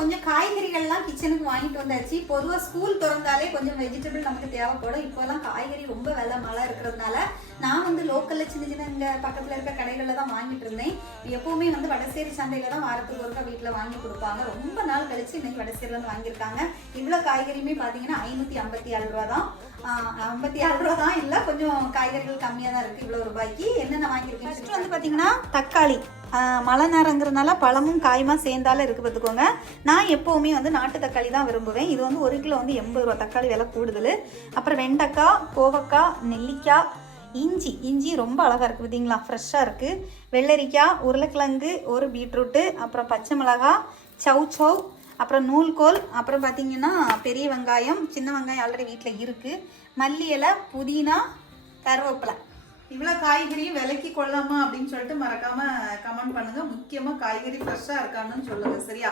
கொஞ்சம் காய்கறிகள்லாம் கிச்சனுக்கு வாங்கிட்டு வந்தாச்சு. பொதுவாக ஸ்கூல் திறந்தாலே கொஞ்சம் வெஜிடபிள் நமக்கு தேவைப்படும். இப்போல்லாம் காய்கறி ரொம்ப விலை மழை இருக்கிறதுனால நான் வந்து லோக்கலில் சின்ன சின்ன இங்கே பக்கத்தில் இருக்க கடைகளில் தான் வாங்கிட்டு இருந்தேன். எப்போவுமே வந்து வடசேரி சந்தையில் தான் வாரத்துக்கு ஒருக்கா வீட்டில் வாங்கி கொடுப்பாங்க. ரொம்ப நாள் கழிச்சு இன்னைக்கு வடசேரியில் வாங்கியிருக்காங்க. இவ்வளோ காய்கறியுமே பார்த்தீங்கன்னா 557 ரூபா தான். 57 ரூபா தான் இல்லை, கொஞ்சம் காய்கறிகள் கம்மியாக தான் இருக்குது. இவ்வளோ ரூபாய்க்கு என்னென்ன வாங்கியிருக்கேன் ஃபஸ்ட்டு வந்து பார்த்தீங்கன்னா தக்காளி. மழை நேரங்கிறதுனால பழமும் காயுமா சேர்ந்தாலும் இருக்குது பார்த்துக்கோங்க. நான் எப்போவுமே வந்து நாட்டு தக்காளி தான் விரும்புவேன். இது வந்து 1 கிலோ வந்து 80 ரூபா. தக்காளி விலை கூடுதல். அப்புறம் வெண்டைக்காய், கோவக்காய், நெல்லிக்காய், இஞ்சி ரொம்ப அழகாக இருக்குது பார்த்தீங்களா, ஃப்ரெஷ்ஷாக இருக்குது. வெள்ளரிக்காய், உருளைக்கிழங்கு, ஒரு பீட்ரூட்டு, அப்புறம் பச்சை மிளகாய், சௌ, அப்புறம் நூல்கோல், அப்புறம் பார்த்தீங்கன்னா பெரிய வெங்காயம், சின்ன வெங்காயம் ஆல்ரெடி வீட்டில் இருக்குது, மல்லி இலை, புதினா, கருவேப்பிலை. இவ்வளோ காய்கறியும் விலைக்கு கொள்ளாமா அப்படின்னு சொல்லிட்டு மறக்காமல் கமெண்ட் பண்ணுங்கள். முக்கியமாக காய்கறி ஃப்ரெஷ்ஷாக இருக்கான்னு சொல்லுங்கள், சரியா?